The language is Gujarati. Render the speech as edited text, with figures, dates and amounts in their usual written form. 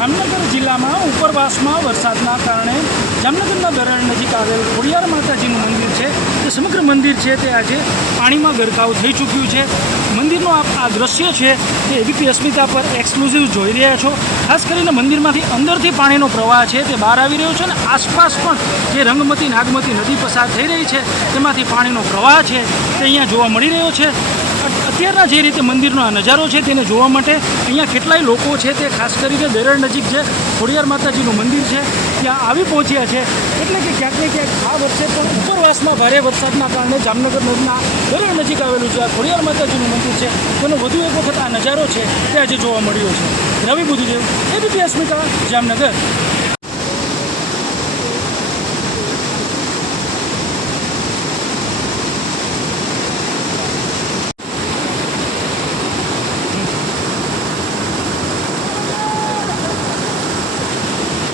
જામનગર જિલ્લામાં ઉપરવાસમાં વરસાદના કારણે જામનગરના દરણ નજીક આવેલ ખોડિયાર માતાજીનું મંદિર છે તે સમગ્ર મંદિર છે તે આજે પાણીમાં ગરકાવ થઈ ચૂક્યું છે. મંદિરનો આ દ્રશ્ય છે તે એબીપી અસ્મિતા પર એક્સક્લુઝિવ જોઈ રહ્યા છો. ખાસ કરીને મંદિરમાંથી અંદરથી પાણીનો પ્રવાહ છે તે બહાર આવી રહ્યો છે અને આસપાસ પણ જે રંગમતી નાગમતી નદી પસાર થઈ રહી છે તેમાંથી પાણીનો પ્રવાહ છે તે અહીંયા જોવા મળી રહ્યો છે. અત્યારના જે રીતે મંદિરનો આ નજારો છે તેને જોવા માટે અહીંયા કેટલાય લોકો છે તે ખાસ કરીને દરણ નજીક જે ખોડિયાર માતાજીનું મંદિર છે ત્યાં આવી પહોંચ્યા છે. એટલે કે ક્યાંક ને ક્યાંક આ વર્ષે પણ ઉપરવાસમાં ભારે વરસાદના કારણે જામનગર નદીના દરણ નજીક આવેલું છે આ ખોડિયાર માતાજીનું મંદિર છે તેનો વધુ એક વખત આ નજારો છે તે આજે જોવા મળ્યો છે. રવિ બુદ્ધદેવ, એબીપી અસ્મિતા, જામનગર.